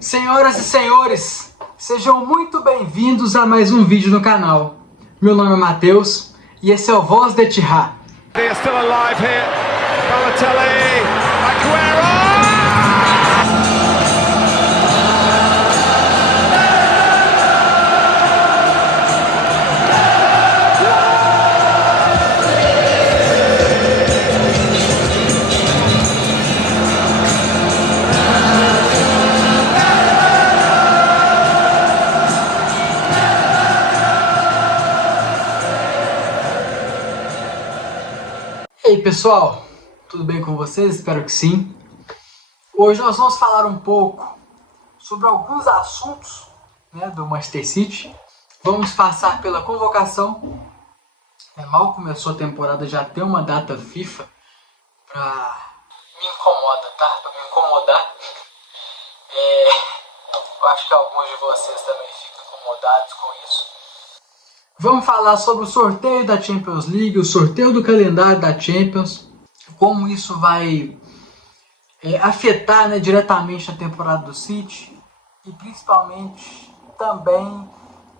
Senhoras e senhores, sejam muito bem-vindos a mais um vídeo no canal. Meu nome é Matheus e esse é o Voz de Etihad. They are still alive here. Balotelli, Aguero! E aí pessoal, tudo bem com vocês? Espero que sim. Hoje nós vamos falar um pouco sobre alguns assuntos, do Manchester City. Vamos passar pela convocação. Mal começou a temporada, já tem uma data FIFA pra... Me incomoda, tá? Pra me incomodar. Eu acho que alguns de vocês também ficam incomodados com isso. Vamos falar sobre o sorteio da Champions League, o sorteio do calendário da Champions, como isso vai afetar diretamente a temporada do City e principalmente também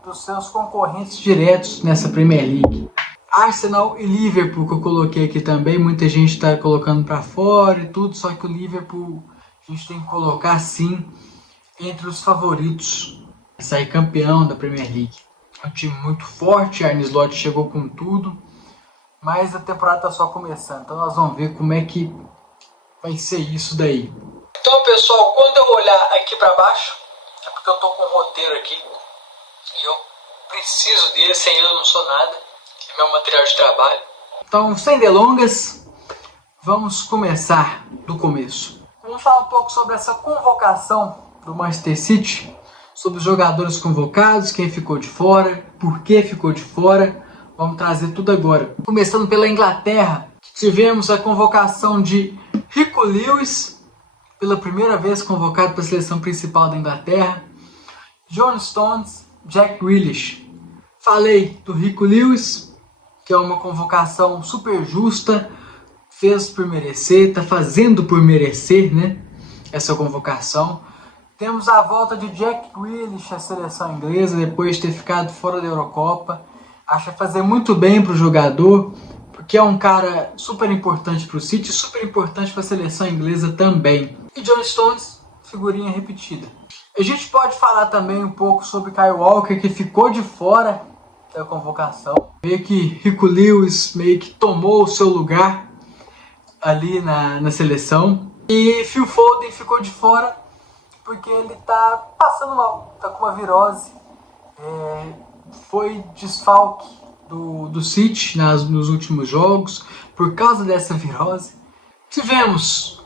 dos seus concorrentes diretos nessa Premier League. Arsenal e Liverpool, que eu coloquei aqui também, muita gente está colocando para fora e tudo, só que o Liverpool a gente tem que colocar sim entre os favoritos a sair campeão da Premier League. É um time muito forte, Arne Slot chegou com tudo, mas a temporada está só começando, então nós vamos ver como é que vai ser isso daí. Então pessoal, quando eu olhar aqui para baixo, é porque eu estou com um roteiro aqui e eu preciso dele, sem ele eu não sou nada, é meu material de trabalho. Então, sem delongas, vamos começar do começo. Vamos falar um pouco sobre essa convocação do Manchester City, sobre os jogadores convocados, quem ficou de fora, por que ficou de fora. Vamos trazer tudo agora. Começando pela Inglaterra, tivemos a convocação de Rico Lewis, pela primeira vez convocado para a seleção principal da Inglaterra. John Stones, Jack Grealish. Falei do Rico Lewis, que é uma convocação super justa, fez por merecer, está fazendo por merecer, essa convocação. Temos a volta de Jack Grealish à seleção inglesa, depois de ter ficado fora da Eurocopa. Acho que vai fazer muito bem para o jogador, porque é um cara super importante para o City, super importante para a seleção inglesa também. E John Stones, figurinha repetida. A gente pode falar também um pouco sobre Kyle Walker, que ficou de fora da convocação. Meio que Rico Lewis meio que tomou o seu lugar ali na seleção. E Phil Foden ficou de fora porque ele tá passando mal, tá com uma virose. Foi desfalque do City nos últimos jogos por causa dessa virose. Tivemos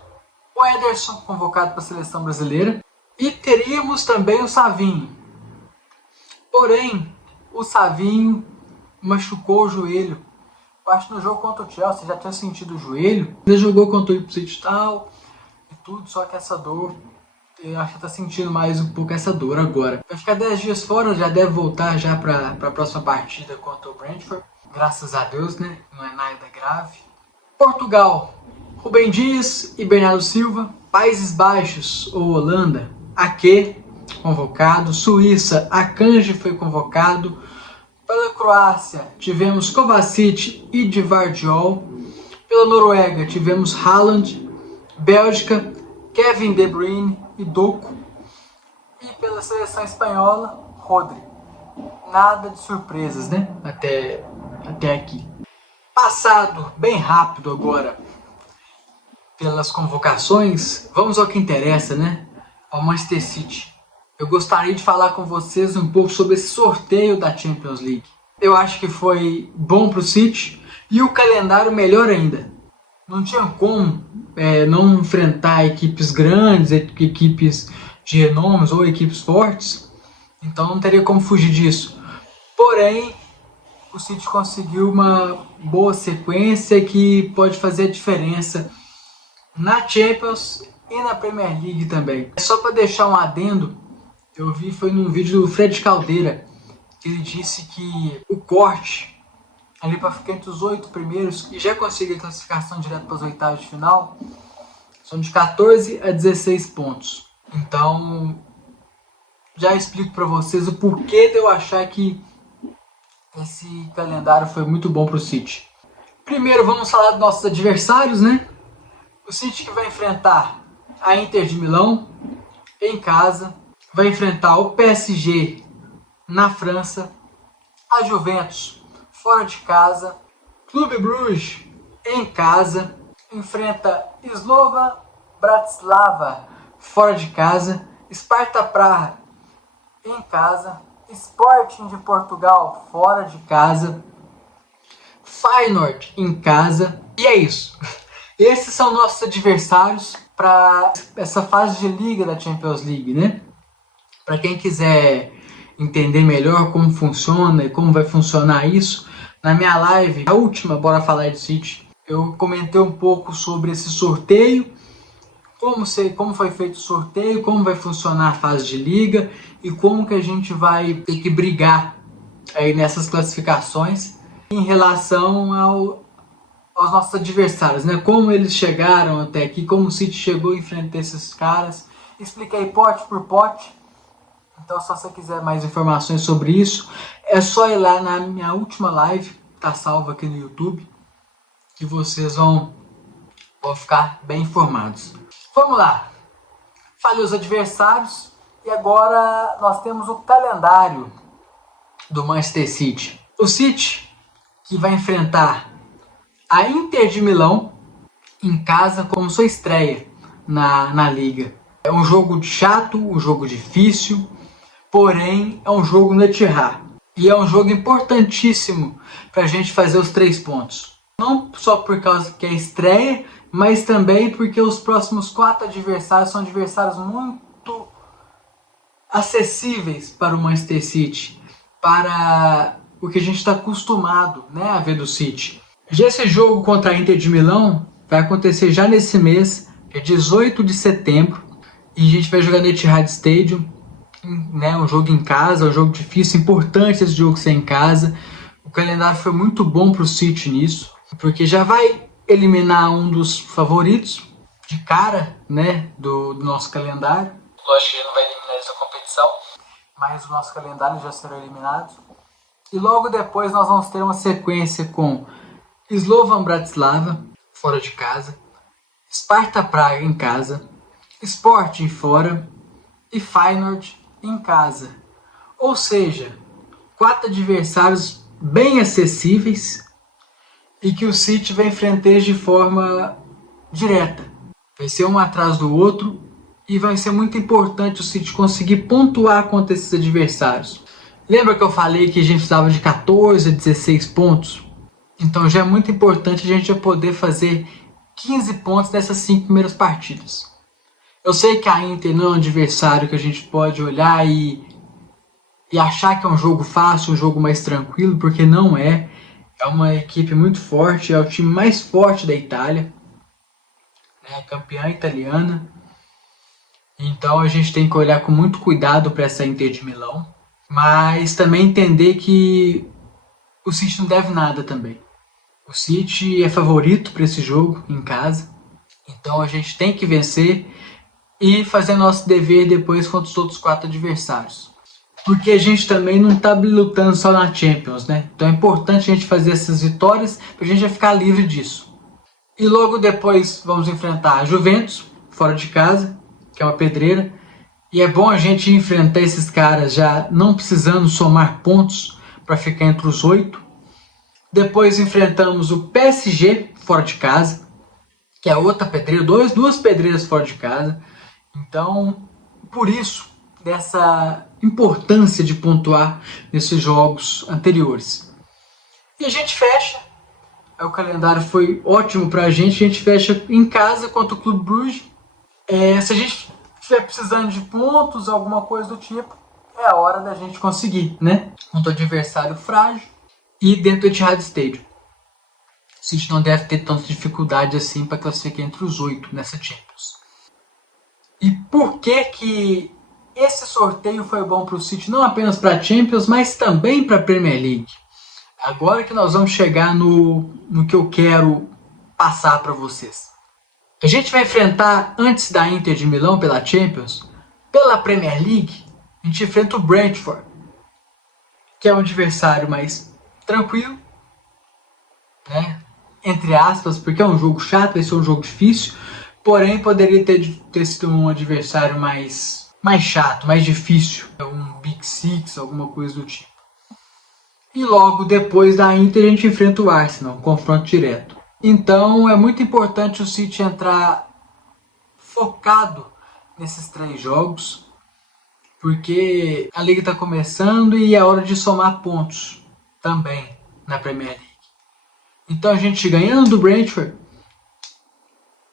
o Ederson convocado para a seleção brasileira e teríamos também o Savinho. Porém, o Savinho machucou o joelho. Eu acho que no jogo contra o Chelsea já tinha sentido o joelho. Ele jogou contra o Ipswich tal e tudo, só que essa dor, eu acho que tá sentindo mais um pouco essa dor agora. Vai ficar 10 dias fora, já deve voltar já para a próxima partida contra o Brentford. Graças a Deus, não é nada grave. Portugal, Rubem Dias e Bernardo Silva. Países Baixos ou Holanda, Ake, convocado. Suíça, Akanji foi convocado. Pela Croácia, tivemos Kovacic e Gvardiol. Pela Noruega, tivemos Haaland. Bélgica, Kevin De Bruyne e Doku. E pela seleção espanhola, Rodri. Nada de surpresas, até aqui. Passado bem rápido agora pelas convocações, vamos ao que interessa, ao Manchester City. Eu gostaria de falar com vocês um pouco sobre esse sorteio da Champions League. Eu acho que foi bom para o City e o calendário melhor ainda. Não tinha como não enfrentar equipes grandes, equipes de renomes ou equipes fortes, então não teria como fugir disso. Porém, o City conseguiu uma boa sequência que pode fazer a diferença na Champions e na Premier League também. Só para deixar um adendo, eu vi foi num vídeo do Fred Caldeira, que ele disse que o corte ali para ficar entre os 8 primeiros e já conseguir a classificação direto para os oitavos de final são de 14 a 16 pontos. Então já explico para vocês o porquê de eu achar que esse calendário foi muito bom para o City. Primeiro vamos falar dos nossos adversários, né? O City que vai enfrentar a Inter de Milão em casa, vai enfrentar o PSG na França, a Juventus fora de casa, Clube Bruges em casa, enfrenta Slovan Bratislava fora de casa, Sparta Praha em casa, Sporting de Portugal fora de casa, Feyenoord em casa, e é isso. Esses são nossos adversários para essa fase de liga da Champions League, né? Para quem quiser entender melhor como funciona e como vai funcionar isso, na minha live, a última, Bora Falar de City, eu comentei um pouco sobre esse sorteio, como foi feito o sorteio, como vai funcionar a fase de liga e como que a gente vai ter que brigar aí nessas classificações em relação aos nossos adversários, né? Como eles chegaram até aqui, como o City chegou a enfrentar esses caras. Expliquei pote por pote. Então, se você quiser mais informações sobre isso, é só ir lá na minha última live, tá salvo aqui no YouTube, que vocês vão ficar bem informados. Vamos lá. Falei os adversários e agora nós temos o calendário do Manchester City. O City que vai enfrentar a Inter de Milão em casa como sua estreia na Liga. É um jogo chato, um jogo difícil, porém é um jogo no Etihad. E é um jogo importantíssimo para a gente fazer os 3 pontos. Não só por causa que é estreia, mas também porque os próximos 4 adversários são adversários muito acessíveis para o Manchester City, para o que a gente está acostumado, né, a ver do City. Já esse jogo contra a Inter de Milão vai acontecer já nesse mês, é 18 de setembro, e a gente vai jogar no Etihad Stadium, né, um jogo em casa, um jogo difícil, importante esse jogo ser em casa. O calendário foi muito bom para o City nisso, porque já vai eliminar um dos favoritos de cara, né, do nosso calendário. Lógico que ele não vai eliminar essa competição, mas o nosso calendário já será eliminado. E logo depois nós vamos ter uma sequência com Slovan Bratislava, fora de casa, Sparta Praga em casa, Sporting fora e Feyenoord em casa. Ou seja, 4 adversários bem acessíveis e que o City vai enfrentar de forma direta. Vai ser um atrás do outro e vai ser muito importante o City conseguir pontuar contra esses adversários. Lembra que eu falei que a gente precisava de 14 a 16 pontos? Então já é muito importante a gente já poder fazer 15 pontos nessas 5 primeiras partidas. Eu sei que a Inter não é um adversário que a gente pode olhar e achar que é um jogo fácil, um jogo mais tranquilo, porque não é. É uma equipe muito forte, é o time mais forte da Itália, né, campeã italiana. Então a gente tem que olhar com muito cuidado para essa Inter de Milão, mas também entender que o City não deve nada também. O City é favorito para esse jogo em casa, então a gente tem que vencer e fazer nosso dever depois contra os outros 4 adversários. Porque a gente também não está lutando só na Champions, né? Então é importante a gente fazer essas vitórias para a gente já ficar livre disso. E logo depois vamos enfrentar a Juventus, fora de casa, que é uma pedreira. E é bom a gente enfrentar esses caras já não precisando somar pontos para ficar entre os 8. Depois enfrentamos o PSG, fora de casa, que é outra pedreira, duas pedreiras fora de casa. Então, por isso, dessa importância de pontuar nesses jogos anteriores. E a gente fecha, o calendário foi ótimo pra gente fecha em casa contra o Clube Bruges. Se a gente estiver precisando de pontos, alguma coisa do tipo, é a hora da gente conseguir, né? Contra o adversário frágil e dentro do Etihad Stadium. O City não deve ter tanta dificuldade assim para classificar entre os 8 nessa Champions. E por que esse sorteio foi bom para o City, não apenas para a Champions, mas também para a Premier League? Agora que nós vamos chegar no que eu quero passar para vocês. A gente vai enfrentar, antes da Inter de Milão pela Champions, pela Premier League, a gente enfrenta o Brentford, que é um adversário mais tranquilo, né? Entre aspas, porque é um jogo chato, vai ser um jogo difícil, porém poderia ter sido um adversário mais chato, mais difícil, um Big Six, alguma coisa do tipo. E logo depois da Inter a gente enfrenta o Arsenal, um confronto direto. Então é muito importante o City entrar focado nesses 3 jogos, porque a liga está começando e é hora de somar pontos também na Premier League. Então a gente ganhando do Brentford,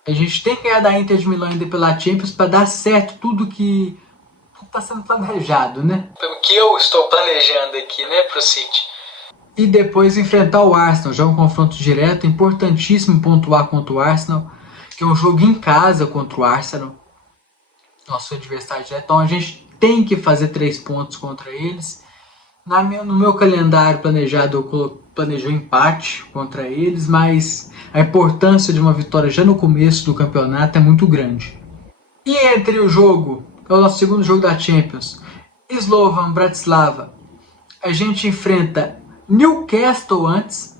a gente tem que ganhar da Inter de Milão ainda pela Champions para dar certo tudo que está sendo planejado, né? O que eu estou planejando aqui, né, pro City. E depois enfrentar o Arsenal, já um confronto direto, importantíssimo pontuar contra o Arsenal, que é um jogo em casa contra o Arsenal, nosso adversário direto. Então a gente tem que fazer 3 pontos contra eles. No meu calendário planejado, eu planejei empate contra eles, mas a importância de uma vitória já no começo do campeonato é muito grande. E entre o jogo, que é o nosso segundo jogo da Champions, Slovan Bratislava, a gente enfrenta Newcastle antes,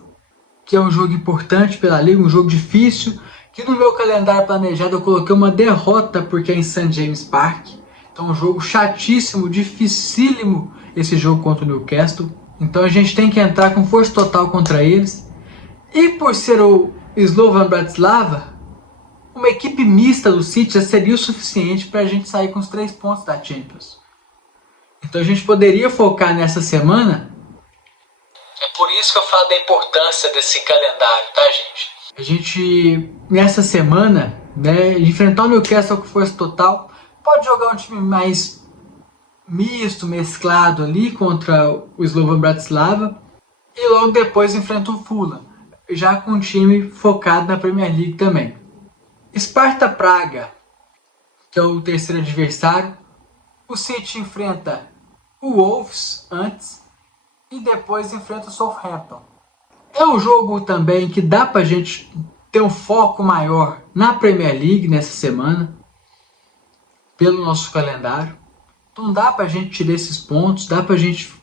que é um jogo importante pela liga, um jogo difícil, que no meu calendário planejado eu coloquei uma derrota porque é em St. James Park. Então um jogo chatíssimo, dificílimo esse jogo contra o Newcastle. Então a gente tem que entrar com força total contra eles. E por ser o Slovan Bratislava, uma equipe mista do City já seria o suficiente para a gente sair com os 3 pontos da Champions. Então a gente poderia focar nessa semana. É por isso que eu falo da importância desse calendário, tá, gente? A gente, nessa semana, né, enfrentar o Newcastle com força total, pode jogar um time mais misto, mesclado ali contra o Slovan Bratislava e logo depois enfrenta o Fulham, já com um time focado na Premier League também. Sparta Praga, que é o terceiro adversário, o City enfrenta o Wolves antes e depois enfrenta o Southampton. É um jogo também que dá pra gente ter um foco maior na Premier League nessa semana, pelo nosso calendário. Então dá pra gente tirar esses pontos, dá pra gente,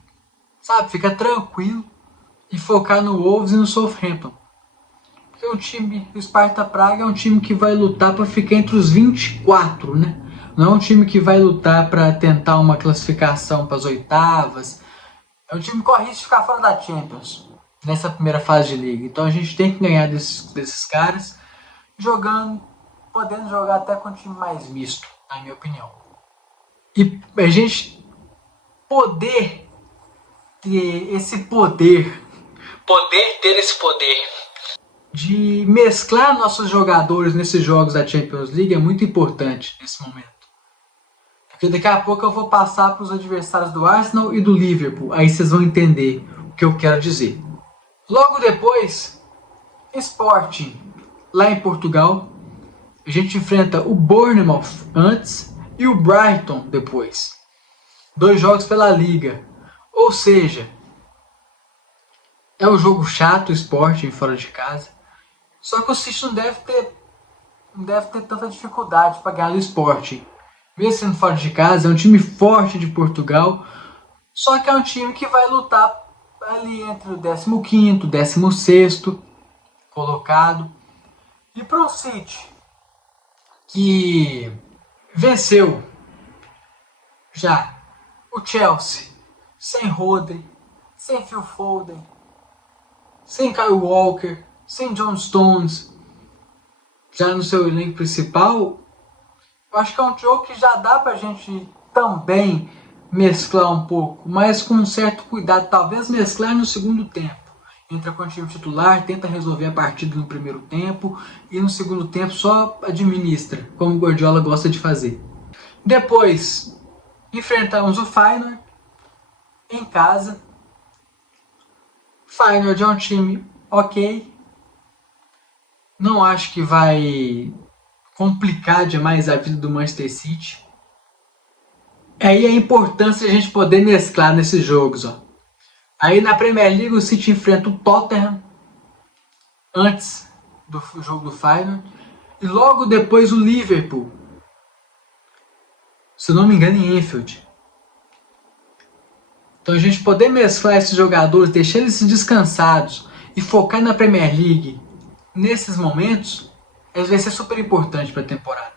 sabe, ficar tranquilo e focar no Wolves e no Southampton. Porque o time, o Sparta Praga é um time que vai lutar para ficar entre os 24, né? Não é um time que vai lutar para tentar uma classificação para as oitavas. É um time que corre risco de ficar fora da Champions nessa primeira fase de liga. Então a gente tem que ganhar desses caras, podendo jogar até com um time mais misto, na minha opinião. E a gente poder ter esse poder de mesclar nossos jogadores nesses jogos da Champions League é muito importante nesse momento. Porque daqui a pouco eu vou passar para os adversários do Arsenal e do Liverpool. Aí vocês vão entender o que eu quero dizer. Logo depois, Sporting, lá em Portugal. A gente enfrenta o Bournemouth antes e o Brighton depois. 2 jogos pela Liga. Ou seja, é um jogo chato o Sporting fora de casa. Só que o City não deve ter tanta dificuldade para ganhar o Sporting. Mesmo sendo fora de casa, é um time forte de Portugal. Só que é um time que vai lutar ali entre o 15º, 16º colocado. E para o City, que venceu já o Chelsea sem Rodri, sem Phil Foden, sem Kyle Walker, sem John Stones, já no seu elenco principal, eu acho que é um jogo que já dá pra gente também mesclar um pouco, mas com um certo cuidado, talvez mesclar no segundo tempo. Entra com o time titular, tenta resolver a partida no primeiro tempo e no segundo tempo só administra, como o Guardiola gosta de fazer. Depois, enfrentamos o Feyenoord em casa. Feyenoord é um time ok. Não acho que vai complicar demais a vida do Manchester City. Aí a importância de a gente poder mesclar nesses jogos, ó. Aí na Premier League o City enfrenta o Tottenham antes do jogo do Feyenoord e logo depois o Liverpool, se não me engano, em Anfield. Então a gente poder mesclar esses jogadores, deixar eles descansados e focar na Premier League nesses momentos, vai ser super importante para a temporada.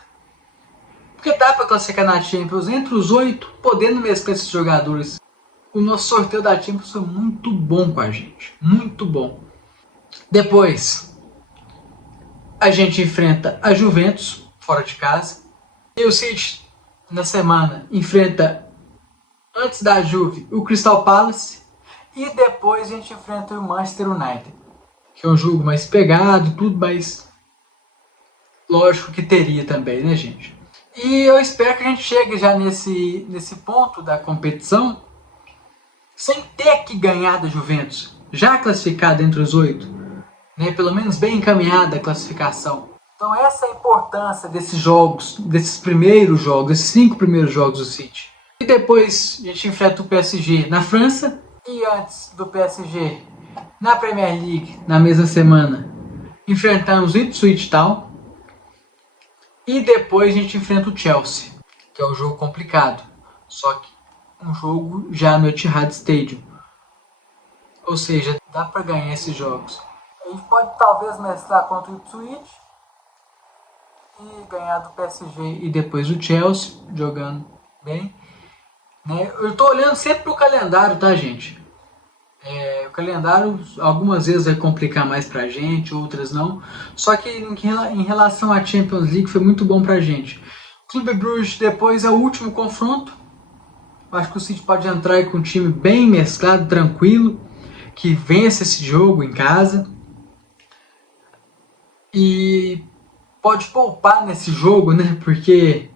Porque dá para classificar na Champions entre os 8, podendo mesclar esses jogadores. O nosso sorteio da Champions foi muito bom com a gente, muito bom. Depois, a gente enfrenta a Juventus, fora de casa. E o City, na semana, enfrenta, antes da Juve, o Crystal Palace. E depois a gente enfrenta o Manchester United, que é um jogo mais pegado, tudo mais lógico que teria também, né, gente? E eu espero que a gente chegue já nesse ponto da competição sem ter que ganhar da Juventus, já classificada entre os 8, né, pelo menos bem encaminhada a classificação. Então essa é a importância desses jogos, desses primeiros jogos, esses 5 primeiros jogos do City. E depois a gente enfrenta o PSG na França, e antes do PSG na Premier League, na mesma semana, enfrentamos o Ipswich Town, e depois a gente enfrenta o Chelsea, que é um jogo complicado, só que um jogo já no Etihad Stadium. Ou seja, dá para ganhar esses jogos. A gente pode talvez mesclar contra o Ipswich e ganhar do PSG e depois o Chelsea, jogando bem. Né? Eu estou olhando sempre para o calendário, tá, gente? O calendário algumas vezes vai complicar mais pra gente, outras não. Só que em relação à Champions League foi muito bom pra gente. O Clube Brugge depois é o último confronto. Acho que o City pode entrar aí com um time bem mesclado, tranquilo, que vence esse jogo em casa. E pode poupar nesse jogo, né? Porque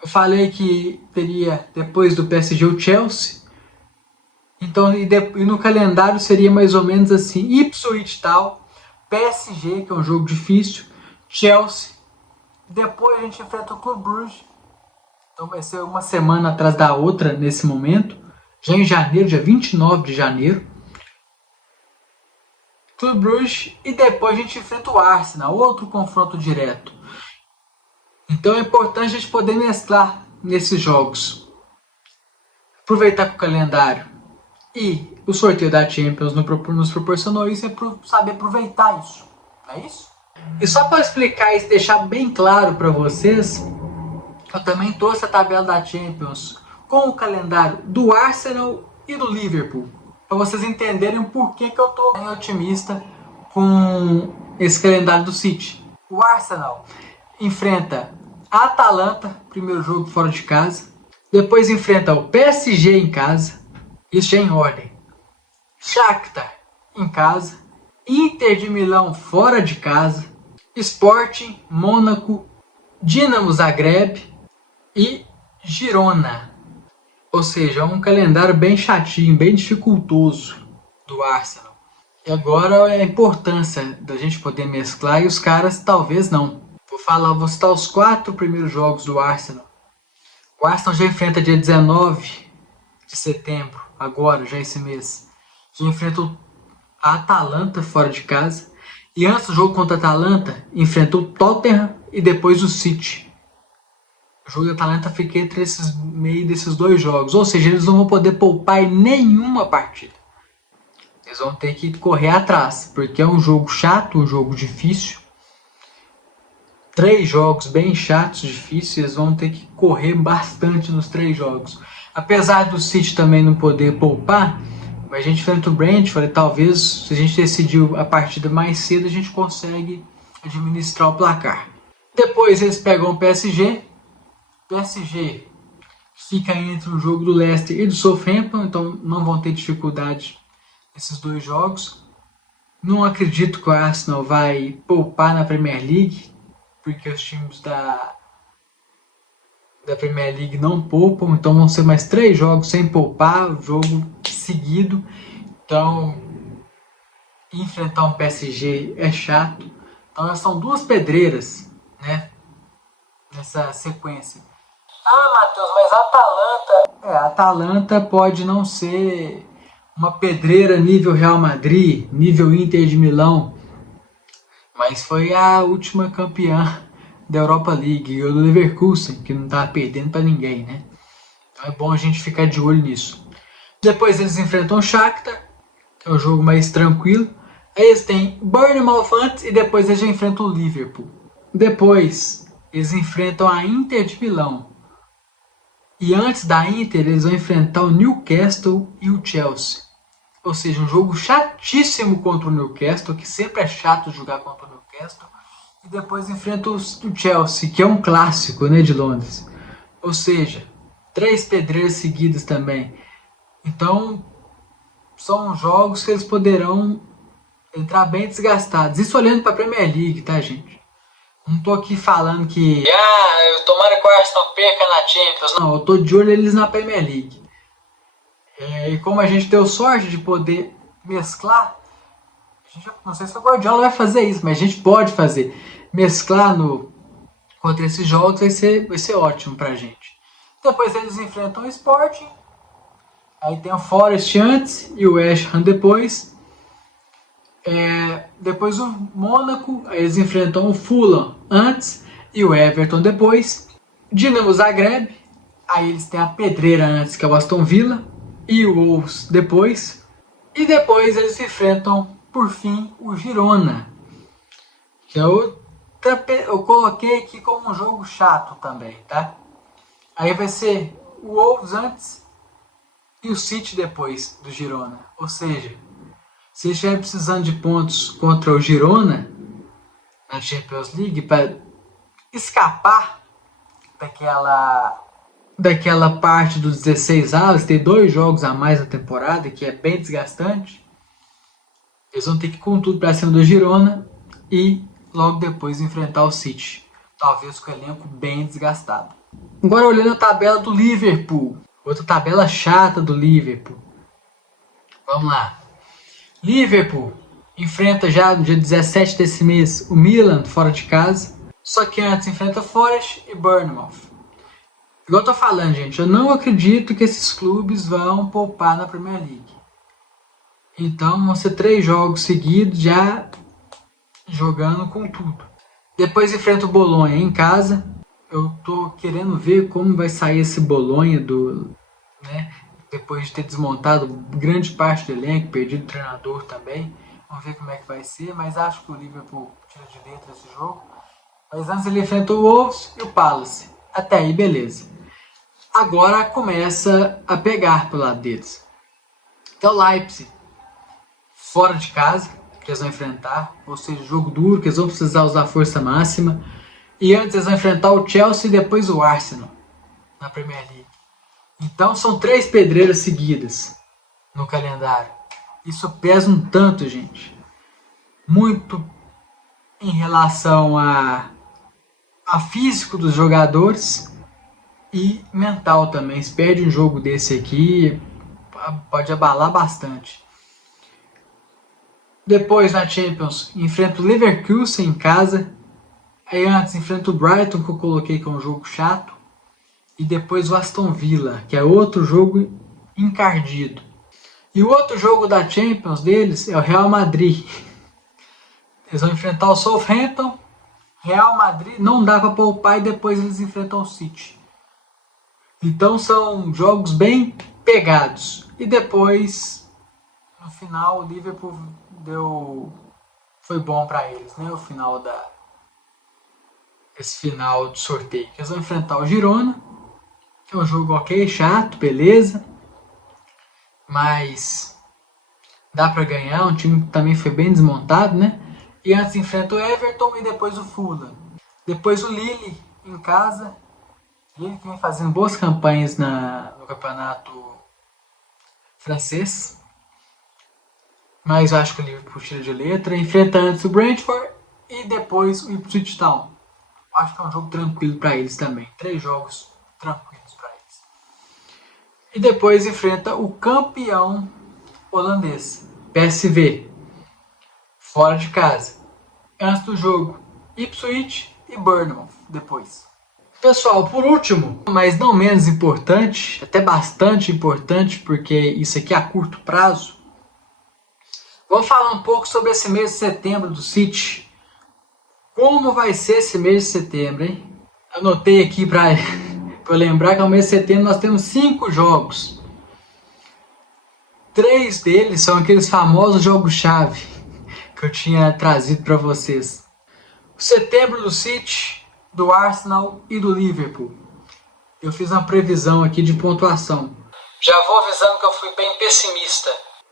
eu falei que teria depois do PSG o Chelsea. Então, e no calendário seria mais ou menos assim: Ipswich Town, PSG, que é um jogo difícil, Chelsea. Depois a gente enfrenta o Clube Brugge. Então vai ser uma semana atrás da outra nesse momento. Já em janeiro, dia 29 de janeiro. Clube Brugge. E depois a gente enfrenta o Arsenal, outro confronto direto. Então é importante a gente poder mesclar nesses jogos. Aproveitar com o calendário. E o sorteio da Champions nos proporcionou isso, é saber aproveitar isso, não é isso? E só para explicar isso, deixar bem claro para vocês, eu também trouxe a tabela da Champions com o calendário do Arsenal e do Liverpool, para vocês entenderem o porquê que eu estou bem otimista com esse calendário do City. O Arsenal enfrenta a Atalanta, primeiro jogo fora de casa, depois enfrenta o PSG em casa. Isso já em ordem. Shakhtar em casa, Inter de Milão fora de casa, Sporting, Mônaco, Dinamo Zagreb e Girona. Ou seja, um calendário bem chatinho, bem dificultoso do Arsenal. E agora é a importância da gente poder mesclar e os caras talvez não. Vou citar os 4 primeiros jogos do Arsenal. O Arsenal já enfrenta dia 19 de setembro. Agora, já esse mês, já enfrentou a Atalanta fora de casa. E antes do jogo contra a Atalanta, enfrentou o Tottenham e depois o City. O jogo da Atalanta fica entre meio desses 2 jogos. Ou seja, eles não vão poder poupar em nenhuma partida. Eles vão ter que correr atrás, porque é um jogo chato, um jogo difícil. 3 jogos bem chatos, difíceis, eles vão ter que correr bastante nos 3 jogos. Apesar do City também não poder poupar, a gente enfrenta o Brentford, talvez se a gente decidir a partida mais cedo, a gente consegue administrar o placar. Depois eles pegam o PSG. PSG fica entre o jogo do Leicester e do Southampton, então não vão ter dificuldade nesses 2 jogos. Não acredito que o Arsenal vai poupar na Premier League, porque os times da Premier League não poupam, então vão ser mais 3 jogos sem poupar, jogo seguido. Então, enfrentar um PSG é chato. Então, são 2 pedreiras, né, nessa sequência. Ah, Matheus, mas a Atalanta pode não ser uma pedreira nível Real Madrid, nível Inter de Milão, mas foi a última campeã da Europa League, e o Leverkusen, que não estava perdendo para ninguém, né? Então é bom a gente ficar de olho nisso. Depois eles enfrentam o Shakhtar, que é o jogo mais tranquilo. Aí eles têm Bournemouth antes e depois eles já enfrentam o Liverpool. Depois eles enfrentam a Inter de Milão. E antes da Inter eles vão enfrentar o Newcastle e o Chelsea. Ou seja, um jogo chatíssimo contra o Newcastle, que sempre é chato jogar contra o Newcastle. E depois enfrenta o Chelsea, que é um clássico, né, de Londres. Ou seja, 3 pedreiras seguidas também. Então, são jogos que eles poderão entrar bem desgastados. Isso olhando para a Premier League, tá, gente? Não tô aqui falando que eu tomara que o Arsenal perca na Champions. Não, eu tô de olho eles na Premier League. E como a gente deu sorte de poder mesclar, não sei se o Guardiola vai fazer isso, mas a gente pode fazer. Mesclar contra esses jogos vai ser ótimo pra gente. Depois eles enfrentam o Sporting. Aí tem o Forest antes e o West Ham depois. Depois o Mônaco. Aí eles enfrentam o Fulham antes e o Everton depois. Dinamo Zagreb. Aí eles têm a pedreira antes, que é o Aston Villa. E o Wolves depois. E depois eles enfrentam, por fim, o Girona. Que eu coloquei aqui como um jogo chato também, tá? Aí vai ser o Wolves antes e o City depois do Girona. Ou seja, se estiver precisando de pontos contra o Girona na Champions League para escapar daquela parte dos 16 avos, ter 2 jogos a mais na temporada, que é bem desgastante, eles vão ter que ir com tudo para cima do Girona e logo depois enfrentar o City, talvez com o elenco bem desgastado. Agora olhando a tabela do Liverpool, outra tabela chata do Liverpool. Vamos lá. Liverpool enfrenta já no dia 17 desse mês o Milan fora de casa, só que antes enfrenta Forest e Bournemouth. Igual eu tô falando, gente, eu não acredito que esses clubes vão poupar na Premier League. Então vão ser 3 jogos seguidos já jogando com tudo. Depois enfrenta o Bolonha em casa. Eu tô querendo ver como vai sair esse Bolonha depois de ter desmontado grande parte do elenco, perdido o treinador também. Vamos ver como é que vai ser, mas acho que o Liverpool tira de letra esse jogo. Mas antes ele enfrenta o Wolves e o Palace. Até aí, beleza. Agora começa a pegar pelo lado deles. Então o Leipzig, fora de casa, que eles vão enfrentar, ou seja, jogo duro, que eles vão precisar usar a força máxima. E antes eles vão enfrentar o Chelsea e depois o Arsenal na Premier League. Então são 3 pedreiras seguidas no calendário. Isso pesa um tanto, gente. Muito em relação a físico dos jogadores e mental também. Se perde um jogo desse aqui, pode abalar bastante. Depois na Champions enfrenta o Leverkusen em casa. Aí antes enfrenta o Brighton, que eu coloquei que é um jogo chato. E depois o Aston Villa, que é outro jogo encardido. E o outro jogo da Champions deles é o Real Madrid. Eles vão enfrentar o Southampton. Real Madrid não dá para poupar e depois eles enfrentam o City. Então são jogos bem pegados. E depois, no final, o Liverpool foi bom para eles, né? Esse final de sorteio. Eles vão enfrentar o Girona, que é um jogo ok, chato, beleza. Mas dá para ganhar, um time que também foi bem desmontado, né? E antes enfrenta o Everton e depois o Fulham. Depois o Lille em casa. Lille que vem fazendo boas campanhas no campeonato francês. Mas eu acho que o Liverpool tira de letra. Enfrenta antes o Brentford e depois o Ipswich Town. Acho que é um jogo tranquilo para eles também. 3 jogos tranquilos para eles. E depois enfrenta o campeão holandês, PSV, fora de casa. Antes do jogo, Ipswich e Bournemouth depois. Pessoal, por último, mas não menos importante, até bastante importante, porque isso aqui é a curto prazo, vou falar um pouco sobre esse mês de setembro do City. Como vai ser esse mês de setembro, hein? Anotei aqui para lembrar que no mês de setembro nós temos 5 jogos. 3 deles são aqueles famosos jogos-chave que eu tinha trazido para vocês. O setembro do City, do Arsenal e do Liverpool. Eu fiz uma previsão aqui de pontuação. Já vou avisando que eu fui bem pessimista.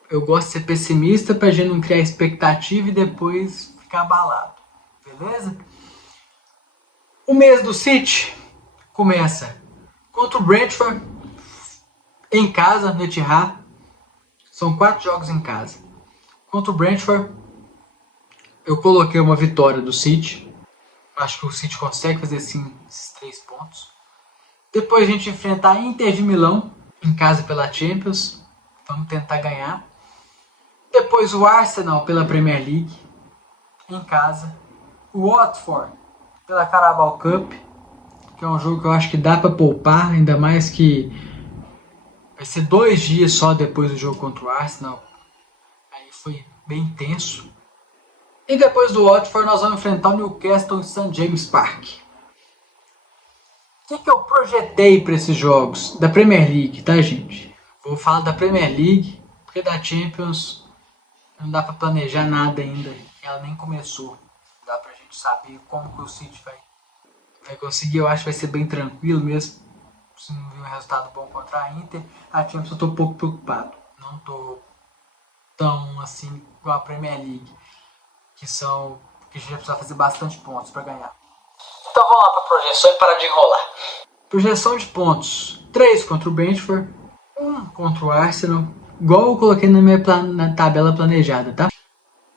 Eu gosto de ser pessimista pra gente não criar expectativa e depois ficar abalado. Beleza? O mês do City começa contra o Brentford, em casa, no Etihad. São 4 jogos em casa. Contra o Brentford, eu coloquei uma vitória do City. Acho que o City consegue fazer sim esses 3 pontos. Depois a gente enfrenta a Inter de Milão, em casa pela Champions. Vamos tentar ganhar. Depois o Arsenal pela Premier League, em casa. O Watford pela Carabao Cup, que é um jogo que eu acho que dá para poupar, ainda mais que vai ser 2 dias só depois do jogo contra o Arsenal. Aí foi bem tenso. E depois do Watford nós vamos enfrentar o Newcastle em St. James Park. O que eu projetei para esses jogos da Premier League, tá, gente? Vou falar da Premier League, porque da Champions não dá para planejar nada ainda. Ela nem começou. Dá pra gente saber como que o City vai conseguir. Eu acho que vai ser bem tranquilo mesmo. Se não vir um resultado bom contra a Inter, a Champions eu tô um pouco preocupado. Não tô tão assim igual a Premier League, que a gente vai precisar fazer bastante pontos para ganhar. Então vamos lá para a projeção e parar de enrolar. Projeção de pontos: 3 contra o Brentford, 1 contra o Arsenal, igual eu coloquei na tabela planejada, tá?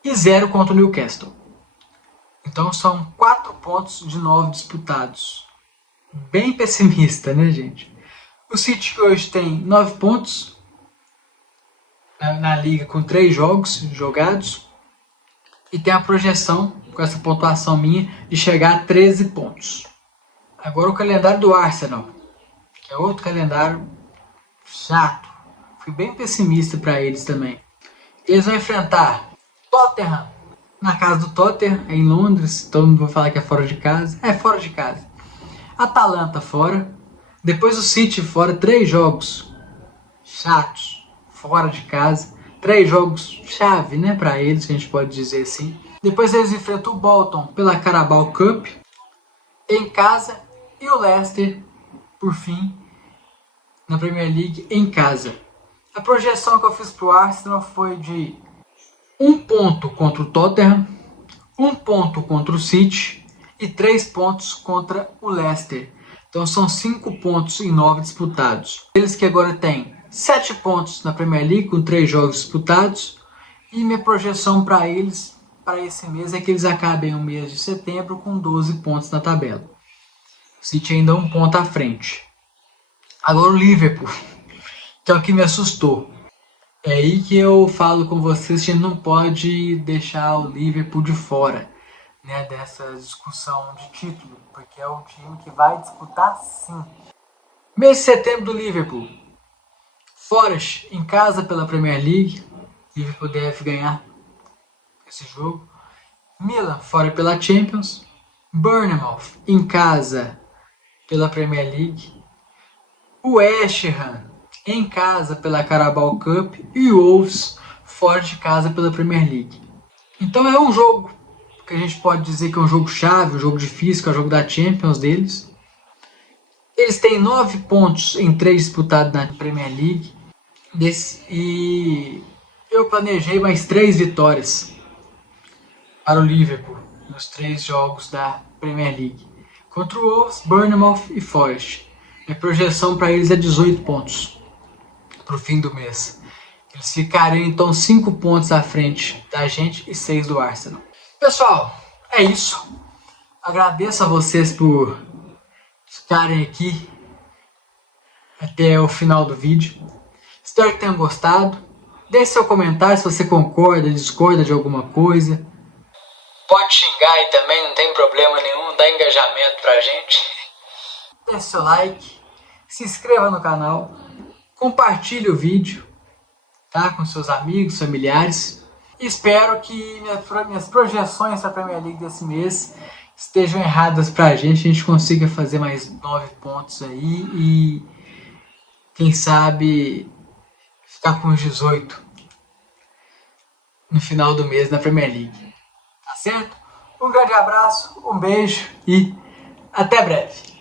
E 0 contra o Newcastle. Então são 4 pontos de 9 disputados. Bem pessimista, né, gente? O City hoje tem 9 pontos na liga com 3 jogos jogados. E tem a projeção, com essa pontuação minha, de chegar a 13 pontos. Agora o calendário do Arsenal, que é outro calendário chato. Fui bem pessimista para eles também. Eles vão enfrentar Tottenham, na casa do Tottenham, em Londres. Todo mundo vai falar que é fora de casa. É fora de casa. Atalanta fora. Depois o City fora. 3 jogos chatos, fora de casa. 3 jogos chave, né, para eles, que a gente pode dizer assim. Depois eles enfrentam o Bolton pela Carabao Cup, em casa. E o Leicester, por fim, na Premier League, em casa. A projeção que eu fiz pro Arsenal foi de 1 ponto contra o Tottenham, 1 ponto contra o City e 3 pontos contra o Leicester. Então são 5 pontos em 9 disputados. Eles que agora têm 7 pontos na Premier League com 3 jogos disputados. E minha projeção para eles, para esse mês, é que eles acabem o mês de setembro com 12 pontos na tabela. O City ainda 1 ponto à frente. Agora o Liverpool, que é o que me assustou. É aí que eu falo com vocês que a gente não pode deixar o Liverpool de fora, né, dessa discussão de título, porque é um time que vai disputar sim. Mês de setembro do Liverpool. Forest em casa pela Premier League. Liverpool deve ganhar esse jogo. Milan fora pela Champions. Bournemouth em casa pela Premier League. West Ham em casa pela Carabao Cup. E Wolves fora de casa pela Premier League. Então é um jogo que a gente pode dizer que é um jogo chave, um jogo difícil, que é o jogo da Champions deles. Eles têm 9 pontos em 3 disputados na Premier League. E eu planejei mais 3 vitórias para o Liverpool nos 3 jogos da Premier League. Contra o Wolves, Bournemouth e Forest. Minha projeção para eles é 18 pontos para o fim do mês. Eles ficariam então 5 pontos à frente da gente e 6 do Arsenal. Pessoal, é isso. Agradeço a vocês por ficarem aqui até o final do vídeo. Espero que tenham gostado. Deixe seu comentário se você concorda, discorda de alguma coisa. Pode xingar aí também, não tem problema nenhum, dá engajamento pra gente. Deixe seu like, se inscreva no canal, compartilhe o vídeo, tá, com seus amigos, familiares. Espero que minhas projeções para a Premier League desse mês estejam erradas pra gente, a gente consiga fazer mais 9 pontos aí e quem sabe ficar com os 18 no final do mês na Premier League. Tá certo? Um grande abraço, um beijo e até breve.